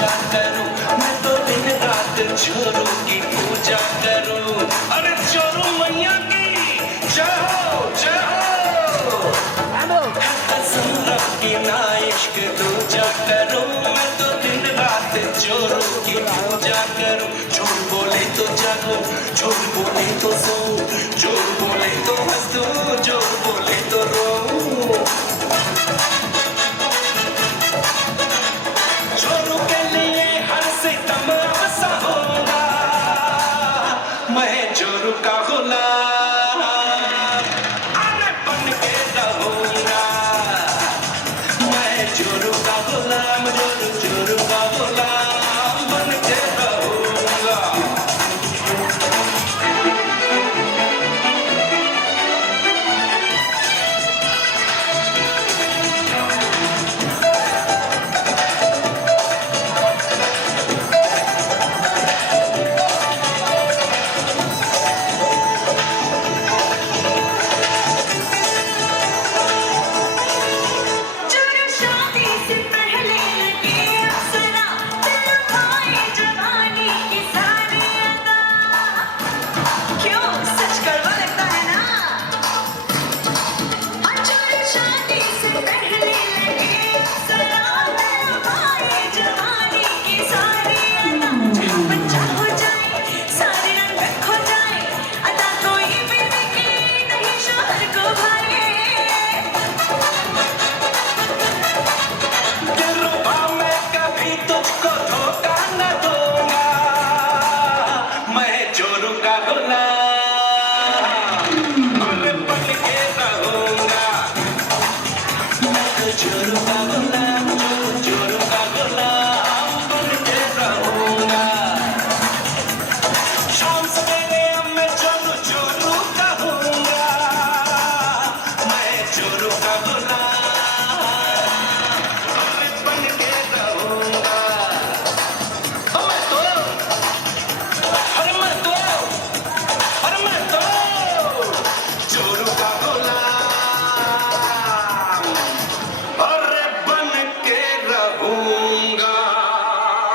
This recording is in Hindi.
पूजा करूं, मैं तो दिन रात चोरों की पूजा करूं। अरे चोरों मैया की जय हो जय हो। कसम रखी ना इश्क दूजा करूं, मैं तो दिन रात चोरों की पूजा करूं। झूठ बोले तो जागो, झूठ बोले तो सो, झूठ बोले तो हंस दूं, झूठ बोले तो रो। चोरों के लिए हर सितम अब सहूंगा, मैं चोरों का गुलाम अरे बन के रहूंगा। मैं चोरों का गुलाम, चोरों का गुलाम बन के रहूंगा। चोर शादी से पहले लगे अप्सरा, दिल खाए जवानी की सारी अदा। क्यों सच कड़वा लगता है ना? चोर शादी से पहले लगे अप्सरा, दिल खाए जवानी की सारी अदा। बच्चा हो जाए, सारे रंग खो जाए, अदा कोई भी निकले नहीं शोहर को भाए। दिलरुबा मैं कभी तुझको धोखा न दूंगा, मैं चोरों का गुलाम अरे बन के रहूंगा। मैं तो चोरों का गुलाम, चोरों का गुलाम बन के रहूंगा। शाम सवेरे अब मैं चोरों चोरों कहूंगा, मैं चोरों का गुलाम